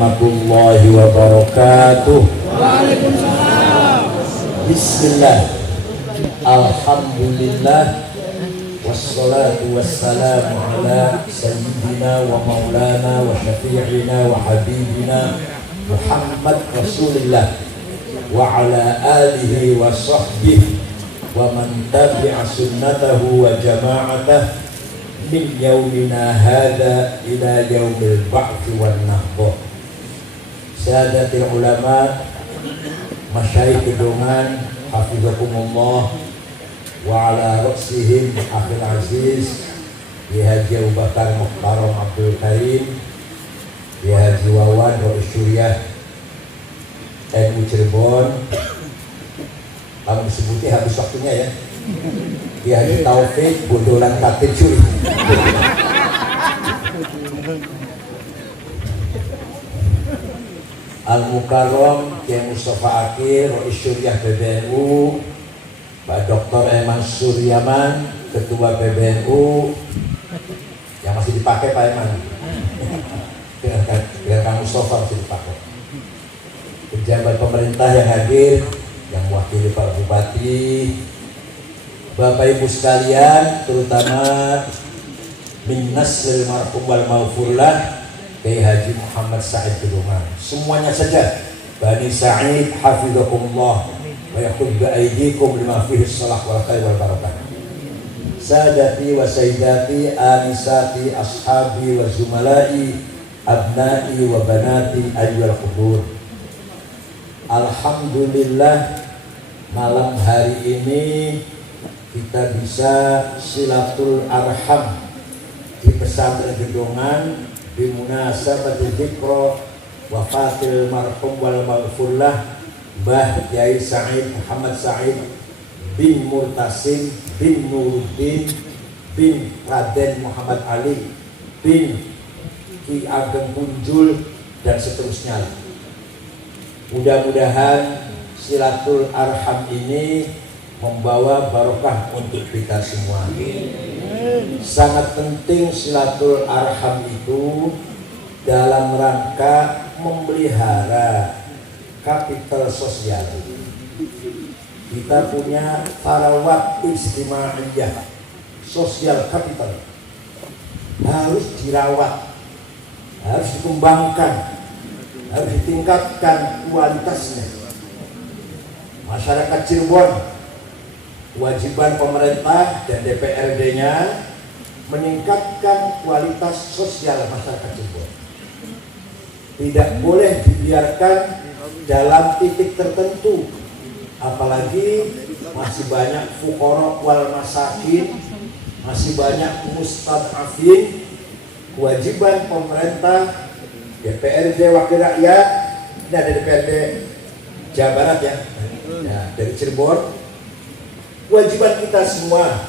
warahmatullahi wabarakatuh. Waalaikumsalam. Bismillah. Alhamdulillah. Wassalatu wassalamu ala sayyidina wa maulana wa syafi'ina wa habibina Muhammad Rasulillah wa ala alihi wa sahbihi wa man tabi'a sunnatahu wa jama'atah min yaumina hadha ila yaumil ba'thi wan nahdah. Sadatil ulama, masyayikh doman, hafizakumullah, wa ala raksihim akhil aziz ya Haji Abu Bakar Mukhtaram Abdul Karim, ya Haji Wawan Rois Syuriah NU Cirebon. Kamu disebutnya habis waktunya ya. Ya Haji Taufik Bodolan Katib Curi. Al-Mukarram Kiai Mustafa Akil Rois Syuriah PBNU, Pak Dr. Eman Suryaman Ketua PBNU yang masih dipakai Pak Eman dengan kamu Mustafa masih dipakai, pejabat pemerintah yang hadir, yang mewakili Pak Bupati, Bapak Ibu sekalian, terutama min nasril marhum wal maghfurlah Kiai Haji Muhammad Said Kedungan, semuanya saja Bani Sa'id hafizakumullah wa yaqud bi'aidikum lima fihi shalah wal khair wal barakah. Sadati wa sayyidati anisati ashabi wa zumalai abnai wa banati ayyul qubur. Alhamdulillah, malam hari ini kita bisa silatul arham di pesantren Gedongan di munasabatil dzikra wafatil marhum wal maghfurlah Mbah Kiai Said Muhammad Said bin Murtasim bin Nuruddin bin Raden Muhammad Ali bin Ki Ageng Punjul dan seterusnya. Mudah-mudahan silatul arham ini membawa barokah untuk kita semua. Sangat penting silatul arham itu dalam rangka memelihara kapital sosial. Kita punya tarawat istimaiyah, sosial kapital, harus dirawat, harus dikembangkan, harus ditingkatkan kualitasnya. Masyarakat Cirebon, kewajiban pemerintah dan DPRD-nya meningkatkan kualitas sosial masyarakat Cirebon. Tidak boleh dibiarkan dalam titik tertentu, apalagi masih banyak fuqara wal masakin, masih banyak mustad'afin. Kewajiban pemerintah, DPRD Wakil Rakyat, ini ada DPRD Jawa Barat ya, dari Cirebon. Kewajiban kita semua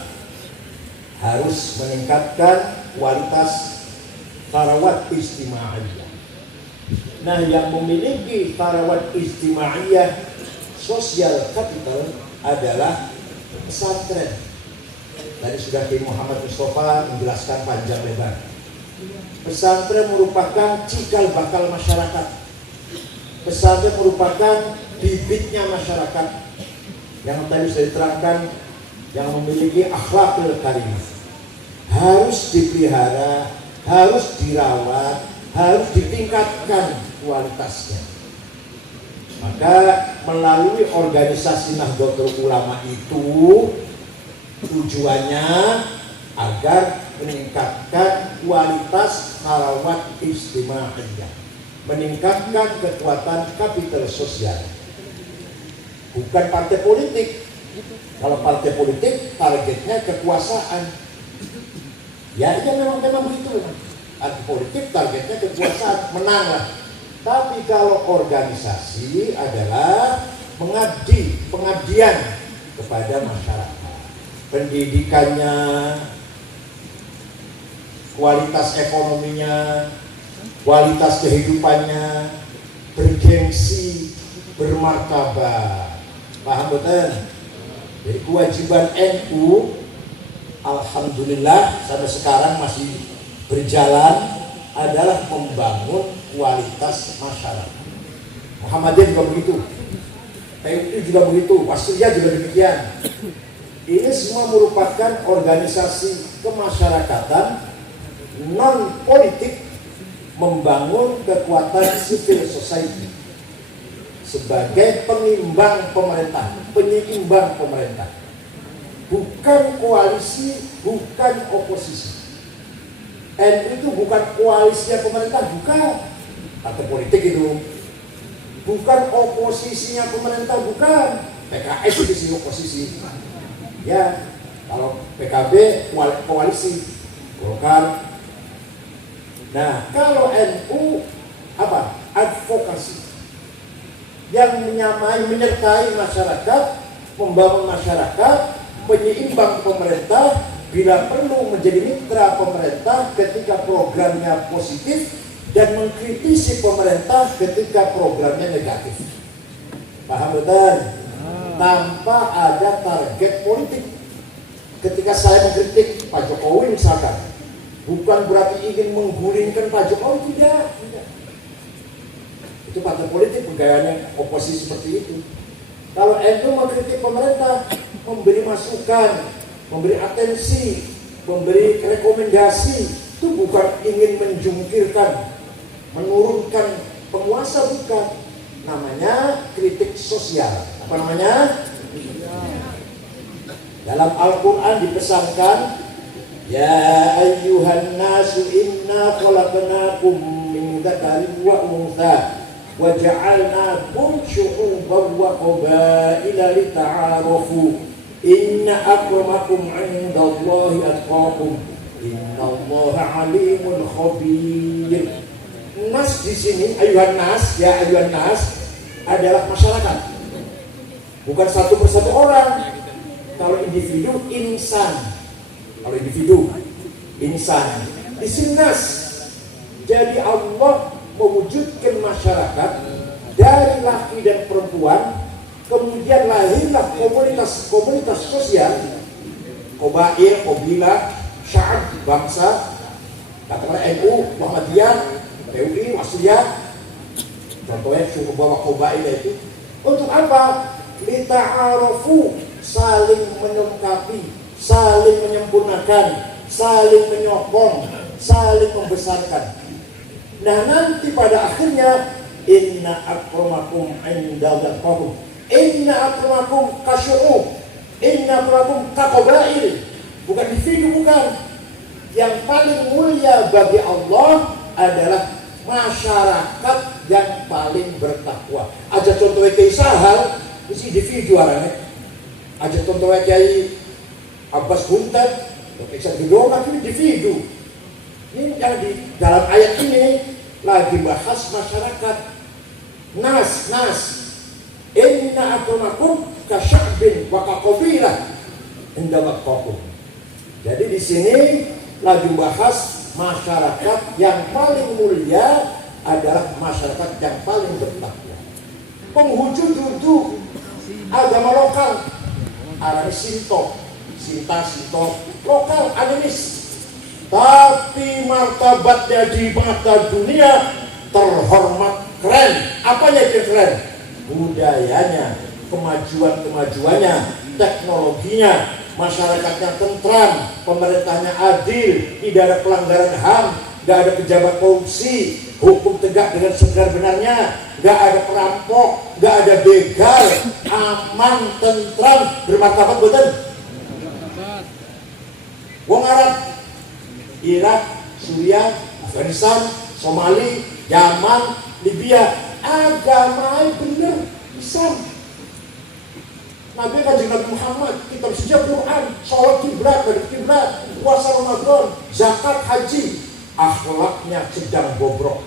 harus meningkatkan kualitas tarawat istimaiyah. Nah, yang memiliki tarawat istimaiyah sosial capital adalah pesantren. Tadi sudah Kiai Muhammad Mustafa menjelaskan panjang lebar. Pesantren merupakan cikal bakal masyarakat. Pesantren merupakan bibitnya masyarakat yang tadi sudah diterangkan, yang memiliki akhlakul karimah. Harus dipelihara, harus dirawat, harus ditingkatkan kualitasnya. Maka melalui organisasi Nahdlatul Ulama itu tujuannya agar meningkatkan kualitas tarawat istimaiyah, meningkatkan kekuatan kapital sosial. Bukan partai politik. Kalau partai politik targetnya kekuasaan. Ya memang begitu. Partai politik targetnya kekuasaan, menang lah. Tapi kalau organisasi adalah pengabdian kepada masyarakat. Pendidikannya, kualitas ekonominya, kualitas kehidupannya, bergengsi, bermartabat. Paham betul? Jadi kewajiban NU, alhamdulillah sampai sekarang masih berjalan, adalah membangun kualitas masyarakat. Muhammadiyah juga begitu, PUI juga begitu, Wasriyah juga demikian. Ini semua merupakan organisasi kemasyarakatan non politik membangun kekuatan civil society sebagai penyimbang pemerintah, penyeimbang pemerintah. Bukan koalisi, bukan oposisi. NU itu bukan koalisinya pemerintah, bukan. Partai politik itu. Bukan oposisinya pemerintah, bukan. PKS itu sih oposisi. Ya, kalau PKB koalisi, Golkar. Nah, kalau NU apa? Advokasi yang menyertai masyarakat, membangun masyarakat, penyeimbang pemerintah, bila perlu menjadi mitra pemerintah ketika programnya positif dan mengkritisi pemerintah ketika programnya negatif. Paham betul? Tanpa ada target politik. Ketika saya mengkritik Pak Jokowi misalkan, bukan berarti ingin menggulingkan Pak Jokowi, tidak. Itu partai politik gayanya oposisi seperti itu. Kalau NU mengkritik pemerintah, memberi masukan, memberi atensi, memberi rekomendasi, itu bukan ingin menjungkirkan, menurunkan penguasa, bukan. Namanya kritik sosial. Apa namanya? Dalam Al-Quran dipesankan, ya ayyuhan nasu inna khalaqnakum min dzakarin wa untha wa ja'alnakum syu'uban wa qabaila lita'arafu inna akramakum 'indallahi atqakum innallaha 'alimun khabir. Nas di sini, ayuhan nas, ya ayuhan nas adalah masyarakat. Bukan satu persatu orang. Kalau individu, insan. Kalau individu, insan. Di sini nas. Jadi Allah mewujudkan masyarakat dari laki dan perempuan, kemudian lahirlah komunitas sosial, qabail, qabilah, sya'ab, bangsa, katakanlah NU, Muhammadiyah, PUI, Wasriyah, contohnya suku bawa qabail itu. Untuk apa? Lita'arafu, saling melengkapi, saling menyempurnakan, saling menyokong, saling membesarkan. Nah nanti pada akhirnya inna akramakum indallahi atqakum, inna akramakum kasyu'ub, inna akramakum kaqabail. Bukan individu, bukan. Yang paling mulia bagi Allah adalah masyarakat yang paling bertakwa. Aja contohnya Kiai Sahal, mesti individu orangnya. Aja contohnya Kiai Abbas Buntan, Kiai Gedongan, ini individu. Ini yang di dalam ayat ini lagi bahas masyarakat. Nas. Inna akramakum kasya'bin wa kaqabilah inda waqakum. Jadi di sini lagi bahas masyarakat yang paling mulia adalah masyarakat yang paling bertakwa. Penghujung duduk agama lokal, ada Sinto, lokal agamis. Tapi martabatnya di mata dunia terhormat, keren. Apanya yang keren? Budayanya, kemajuannya, teknologinya, masyarakatnya tentram, pemerintahnya adil, tidak ada pelanggaran HAM, tidak ada pejabat korupsi, hukum tegak dengan sebenar-benarnya, tidak ada perampok, tidak ada begal, aman, tentram, bermartabat, betul. Wong Arab, Irak, Suriah, Afghanistan, Somali, Yaman, Libya, agamanya benar, besar. Nabi Kanjeng Nabi Muhammad, kitab suci Quran, sholat kiblat, puasa Ramadan, zakat, haji, akhlaknya sedang bobrok,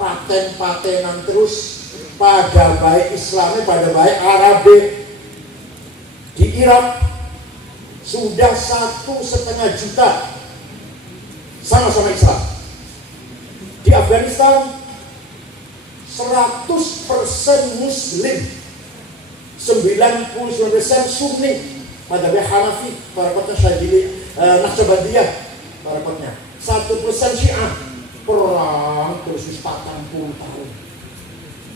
paten-patenan terus, pada baik Islamnya, pada baik Arabe. Di Irak sudah 1,5 juta sama-sama Islam. Di Afghanistan 100% Muslim, 99% Sunni, madhabnya Hanafi, parapatnya Syadzili, Naqsyabandiyah, parapatnya 1% Syiah, perang terus 40 tahun.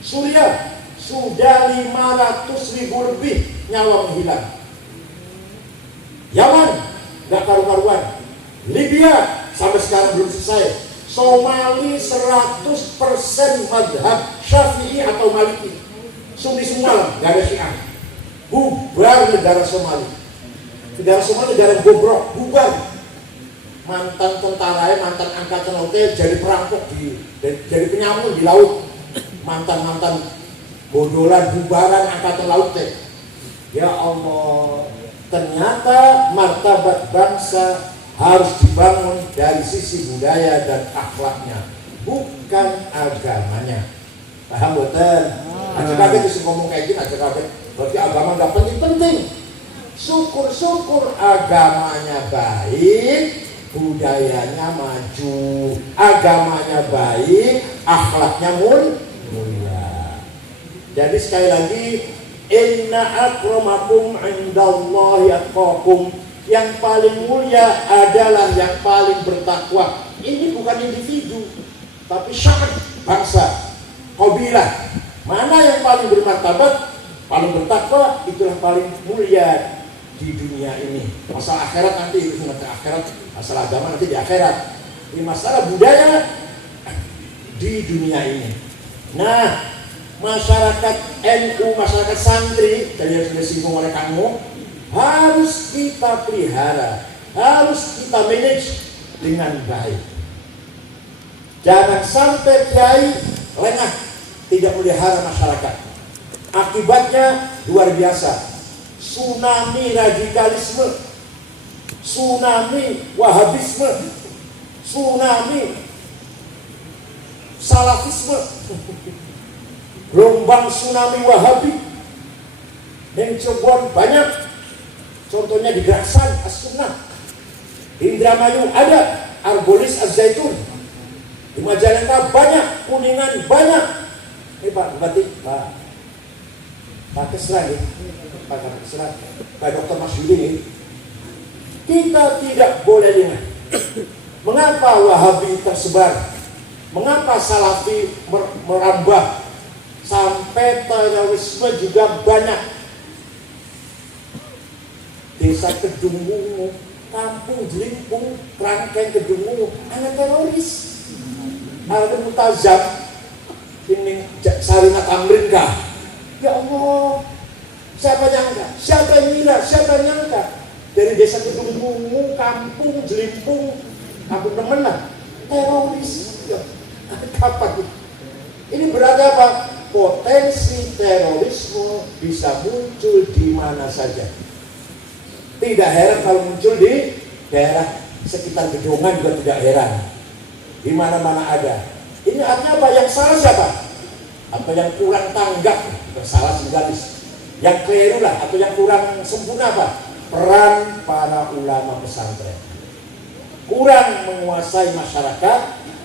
Suriah sudah 500.000 lebih nyawa menghilang. Yaman gak karu-karuan. Libya sampai sekarang belum selesai. Somali 100% madhab Syafi'i atau Maliki. Sunni semua, gak ada Syiah. Bubar negara Somali. Negara Somali negara bobrok, bubar. Mantan tentara, mantan angkatan laut jadi perampok, jadi penyamun di laut. Mantan bodolan, bubaran angkatan laut. Ya Allah, ternyata martabat bangsa harus dibangun dari sisi budaya dan akhlaknya, bukan agamanya. Paham betul? Aja kaget itu ngomong kayak gini, aja kaget. Berarti agama gak penting-penting. Syukur-syukur agamanya baik, budayanya maju, agamanya baik, akhlaknya mulia. Jadi sekali lagi, inna akramakum indallahi atqakum. Yang paling mulia adalah yang paling bertakwa. Ini bukan individu, tapi sya'ab, bangsa, qabilah. Mana yang paling bermartabat, paling bertakwa, itulah paling mulia di dunia ini. Masalah akhirat nanti itu nanti akhirat, masalah agama nanti di akhirat. Ini masalah budaya di dunia ini. Nah, masyarakat NU, masyarakat santri, tadi yang sudah disinggung oleh kamu, harus kita pelihara, harus kita manage dengan baik. Jangan sampai kiai lengah tidak melihara masyarakat. Akibatnya luar biasa. Tsunami radikalisme, tsunami wahabisme, tsunami salafisme, gelombang tsunami wahabi yang Cirebon banyak. Contohnya di Gerasan As-Sunnah, di Indramayu ada, Arbolis Az-Zaitun, di Majalengka banyak, Kuningan banyak. Ini Pak Bupati, Pak Kesra nih, Pak Dr. Mas Yudi nih, kita tidak boleh lengah. Mengapa Wahabi tersebar? Mengapa Salafi merambah? Sampai terorisme juga banyak. Desa Kedungungu, Kampung Jelimpung, Rangkeng Kedungungu, ada teroris. Ada Mutazam, ini Sarina Tamrin kah? Ya Allah, siapa nyangka? Siapa yang ngira? Siapa yang nyangka? Dari desa Kedungungu, Kampung Jelimpung, Kampung Temenan, teroris. Ya, kapan? Ini berarti apa? Potensi terorisme bisa muncul di mana saja. Tidak heran kalau muncul di daerah sekitar Gedongan juga tidak heran. Di mana-mana ada. Ini artinya apa? Yang salah siapa? Apa yang kurang tanggap? Salah singgalis. Yang keliru lah, atau yang kurang sempurna apa? Peran para ulama pesantren. Kurang menguasai masyarakat,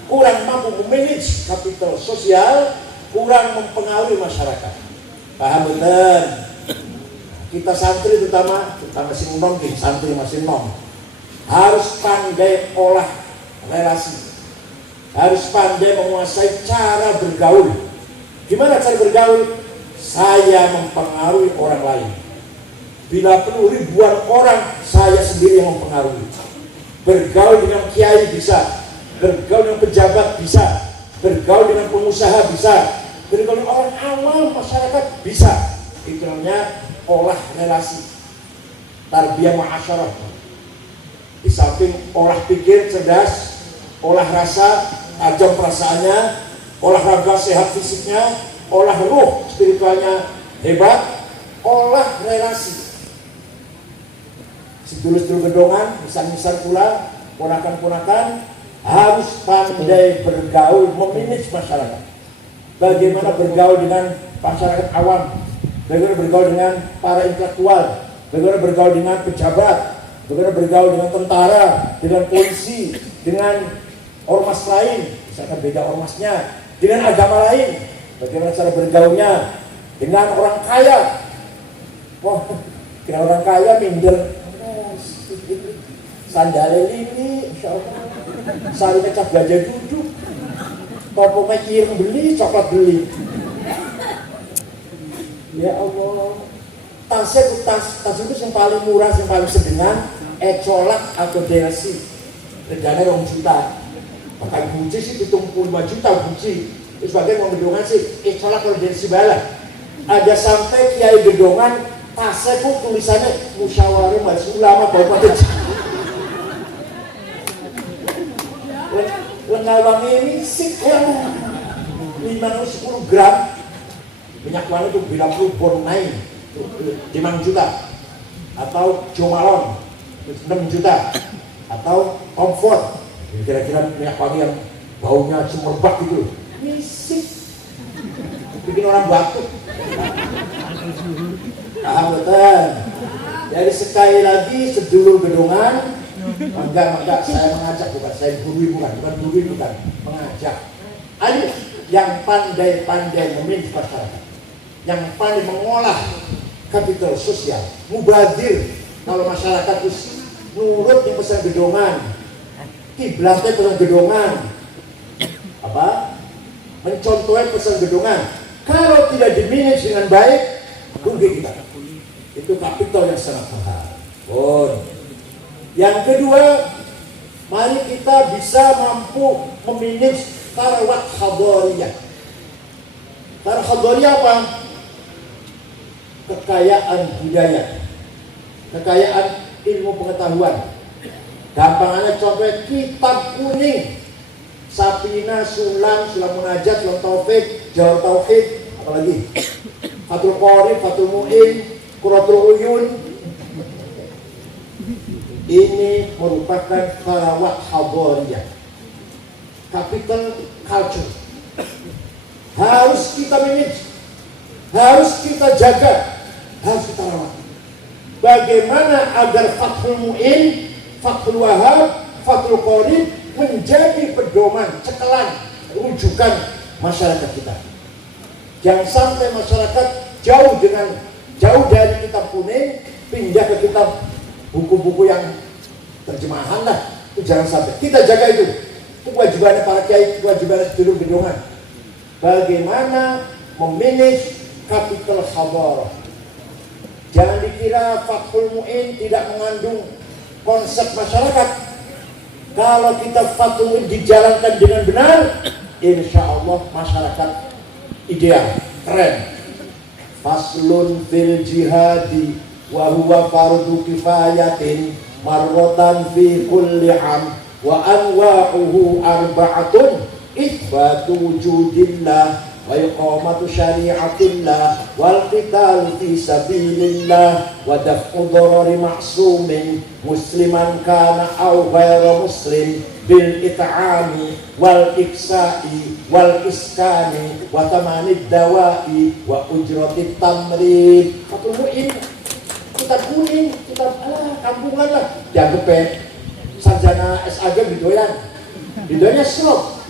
kurang mampu memanage kapital sosial, kurang mempengaruhi masyarakat. Paham betul? Kita santri terutama masih nom, santri masih nom, harus pandai olah relasi, harus pandai menguasai cara bergaul. Gimana cara bergaul? Saya mempengaruhi orang lain. Bila perlu ribuan orang, saya sendiri yang mempengaruhi. Bergaul dengan kiai bisa, bergaul dengan pejabat bisa, bergaul dengan pengusaha bisa, bergaul dengan orang awam masyarakat bisa. Itu namanya olah relasi, tarbiyah muasyarah. Di samping olah pikir cerdas, olah rasa tajam perasaannya, olahraga sehat fisiknya, olah ruh spiritualnya hebat, olah relasi. Sedulur-sedulur Gedongan, misal-misal pula ponakan-ponakan harus pandai bergaul, memanage masyarakat. Bagaimana bergaul dengan masyarakat awam, bagaimana bergaul dengan para intelektual, bagaimana bergaul dengan pejabat, bagaimana bergaul dengan tentara, dengan polisi, dengan ormas lain, misalkan beda ormasnya, dengan agama lain, bagaimana cara bergaulnya dengan orang kaya. Wah, kira orang kaya minder, sandalnya ini, insya Allah, sari kecap gajah duduk. topoknya kirim beli, coklat beli. Ya Allah, tas itu yang paling murah, yang paling sedengan, colak atau DLC, regane 2 juta. Pakai Gucci sih hitung 5 juta Gucci. Terus bagian mau gedongan sih, colak atau DLC bala. Ada sampai kiai gedongan, tasnya pun tulisannya musyawarah majelis ulama Kabupaten. Lenawang ini sih yang 510 gram. Minyak wangi itu bilang perlu Bornai 5 juta, atau Jomalon 6 juta, atau Comfort kira-kira minyak wangi yang baunya semerbak gitu. Misik bikin orang batuk. Paham betul? Jadi sekali lagi sedulur gedongan, enggak saya mengajak, bukan saya gurui, bukan mengajak. Ayo yang pandai-pandai memanage masyarakat, yang pandai mengolah kapital sosial, mubadir. Kalau masyarakat itu nurut yang pesan gedongan, kiblatnya pesan gedongan, mencontohkan pesan gedongan. Kalau tidak dimanage dengan baik, rugi kita. Itu kapital yang sangat mahal. Yang kedua, mari kita bisa mampu memanage tarawat hadoriyah. Tarawat hadoriyah apa? Kekayaan budaya, kekayaan ilmu pengetahuan. Gampangannya contohnya kitab kuning, Sapina, Sulam Munajat, Sulam Taufik, Jawab Tauhid, apalagi Fathul Qorib, Fathul Mu'in, Qurratul Uyun. Ini merupakan tarawat hadoriyah, capital culture. Harus kita manage, harus kita jaga, harus kita rawat. Bagaimana agar Fathul Mu'in, Fathul Wahab, Fathul Qorib menjadi pedoman, cekelan, rujukan masyarakat kita. Jangan sampai masyarakat jauh dari kitab kuning pindah ke kitab buku-buku yang terjemahan lah. Itu jangan sampai. Kita jaga itu. Itu kewajibannya para kiai, kewajibannya sedulur gedongan. Bagaimana memanage kapital hadarah. Jangan dikira Fathul Mu'in tidak mengandung konsep masyarakat. Kalau kita Fathul Mu'in dijalankan dengan benar, insya Allah masyarakat ideal, keren. Faslun fil jihadi wa huwa fardu kifayatin marratan fi kulli am wa anwa'uhu arba'atun itsbatu wujudillah wa iqamatu syari'atillah wal qitalu fi sabilillah wa daf'u dharari ma'sumin musliman kana aw ghairu muslim bil it'ami wal iksa'i wal iskani wa tamanid dawa'i wa ujratit tamrid. Fathul Mu'in, kitab kuning, kitab kampungan lah, dianggap sarjana SAG bidoyannya slop.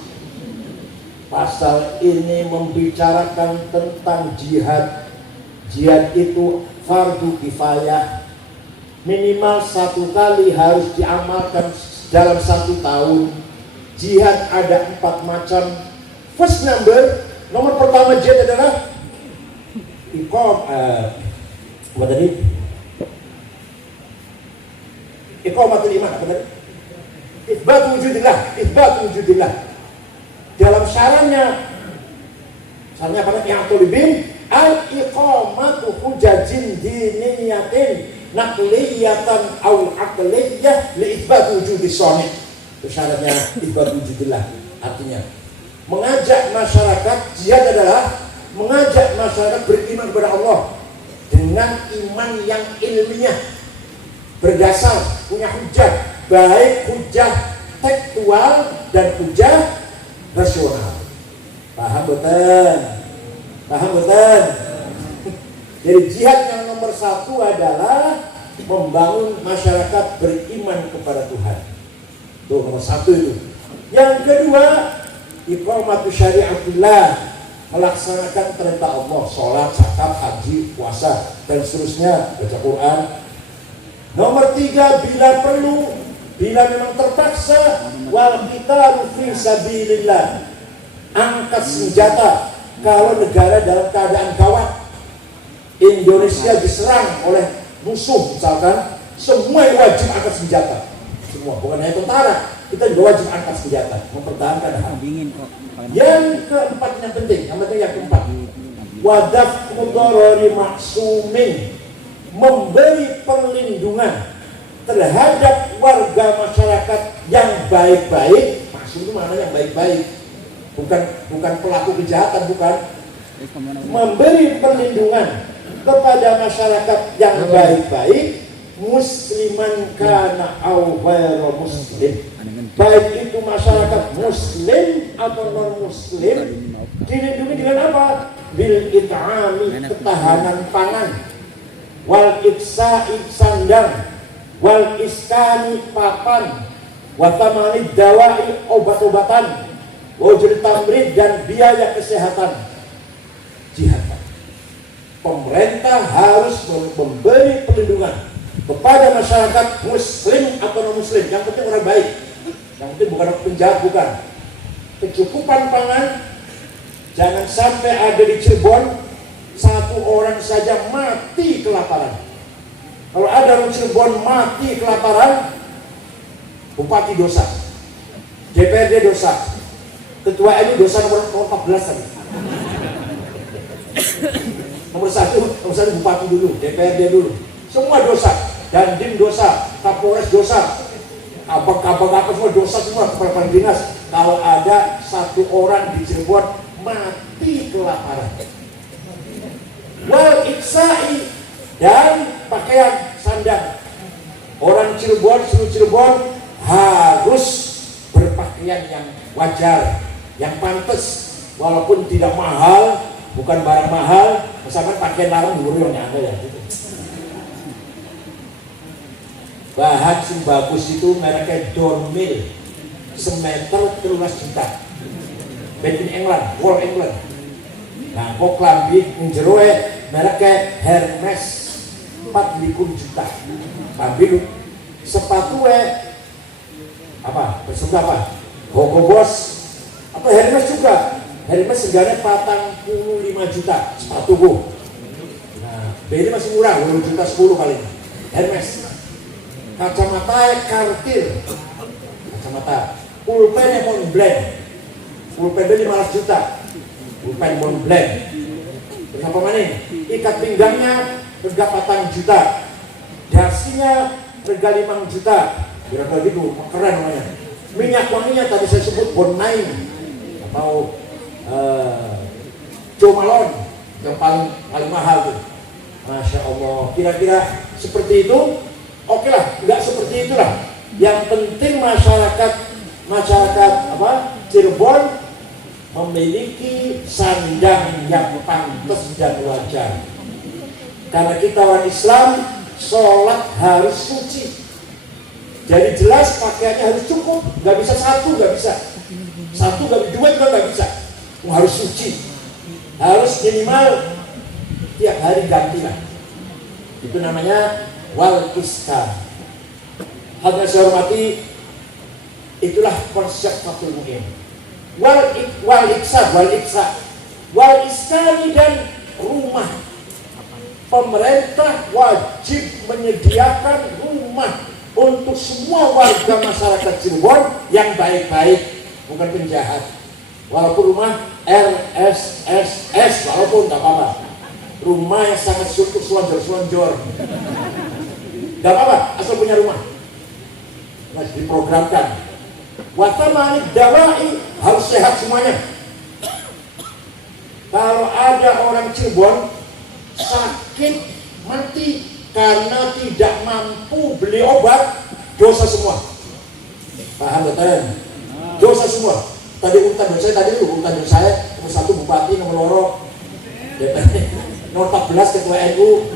Pasal ini membicarakan tentang jihad. Jihad itu fardu kifayah, minimal 1 kali harus diamalkan dalam 1 tahun. Jihad ada 4 macam. First nomor pertama jihad adalah iqamatul iman, apa tadi? Itsbatu wujudillah. Dalam syaratnya apa namanya? Yang tolibin al-iqamatu hujajin diniyatin naqliyatan aw aqliyah li itsbatu wujudi shani. Itu syaratnya itsbatu wujudillah. Artinya mengajak masyarakat, jihad adalah mengajak masyarakat beriman kepada Allah dengan iman yang ilmiah, berdasar, punya hujah, baik hujah tekstual dan hujah rasional. Paham betul? Jadi jihad yang nomor 1 adalah membangun masyarakat beriman kepada Tuhan. Itu nomor 1 itu. Yang kedua, iqamatu syari'atillah, melaksanakan perintah Allah, sholat, zakat, haji, puasa, dan seterusnya, baca Quran. Nomor 3, bila perlu, bila memang terpaksa, wal qitalu fi sabilillah, angkat senjata kalau negara dalam keadaan gawat. Indonesia diserang oleh musuh misalkan, semua wajib angkat senjata. Semua, bukan hanya tentara, kita juga wajib angkat senjata, mempertahankan hak. Yang keempat yang penting, yang keempat, wadaf mudorori maksumin, memberi perlindungan terhadap warga masyarakat yang baik-baik. Maksud itu mana yang baik-baik, bukan pelaku kejahatan, bukan. Memberi perlindungan kepada masyarakat yang baik-baik, musliman kana au ghairu muslim, baik itu masyarakat muslim atau non muslim, dilindungi dengan apa? Bil it'ami, ketahanan pangan, wal iksa'i, sandang, wal iskani, papan, wa thamani dawai, obat-obatan, wujud tamrid, dan biaya kesehatan. Jihad. Pemerintah harus memberi perlindungan kepada masyarakat muslim atau non muslim, yang penting orang baik, yang penting bukan orang penjahat, bukan. Kecukupan pangan, jangan sampai ada di Cirebon satu orang saja mati kelaparan. Kalau ada orang Cirebon mati kelaparan, bupati dosa, DPRD dosa, ketua ini dosa nomor 14 tadi. Nomor satu bupati dulu, DPRD dulu, semua dosa, Dandim dosa, Kapolres dosa, kabak apa semua dosa semua, kepala dinas. Kalau ada satu orang di Cirebon mati kelaparan. Wal iksa'i, dan pakaian sandang. Orang Cirebon, seluruh Cirebon harus berpakaian yang wajar, yang pantas, walaupun tidak mahal. Bukan barang mahal, misalkan pakaian larang dulu yang ada ya. Gitu. Bahan yang bagus itu mereknya Dormil, semeter 13 juta. Made in England, World England. Nah, kok klambi njeroe mereknya Hermes 24 juta. Klambi lu sepatu apa? Sepatu apa? Hugo Boss atau Hermes juga. Hermes segarnya 45 juta sepatu bu. Nah, ini masih murah, 20 juta 10 kali. Hermes. Kacamata Cartier, kacamata. Pulpen Montblanc, pulpen 15 juta. Pulpen Montblanc. Terus apa mana? Ikat pinggangnya harga 4 juta. Dasinya harga 5 juta. Kira-kira gitu, keren namanya. Minyak wanginya tadi saya sebut Bonain atau Jo Malone yang paling mahal tuh. Masya Allah, kira-kira seperti itu. Oke lah, nggak seperti itulah. Yang penting masyarakat Cirebon memiliki sandang yang pantas dan wajar. Karena kita orang Islam, sholat harus suci. Jadi jelas pakaiannya harus cukup, nggak bisa satu, nggak bisa dua juga nggak bisa. Harus suci, harus minimal tiap hari ganti lah. Itu namanya wal iska. Hadirin saya hormati, itulah konsep Fathul Mu'in. Wal iskani, dan rumah. Pemerintah wajib menyediakan rumah untuk semua warga masyarakat Cirebon yang baik-baik, bukan penjahat. Walaupun rumah RSSS, walaupun tak apa-apa. Rumah yang sangat syukur selonjor-selonjor, gak apa-apa, asal punya rumah. Masih diprogramkan. Watamani dawai, harus sehat semuanya. Kalau ada orang Cirebon sakit, mati karena tidak mampu beli obat, dosa semua. Paham betul? Dosa semua. Tadi urutan saya nomor 1 bupati, nomor 2 DPR, nomor 14 ketua NU.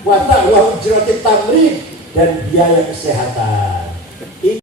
Wata wa ujratit tamrid, dan biaya kesehatan.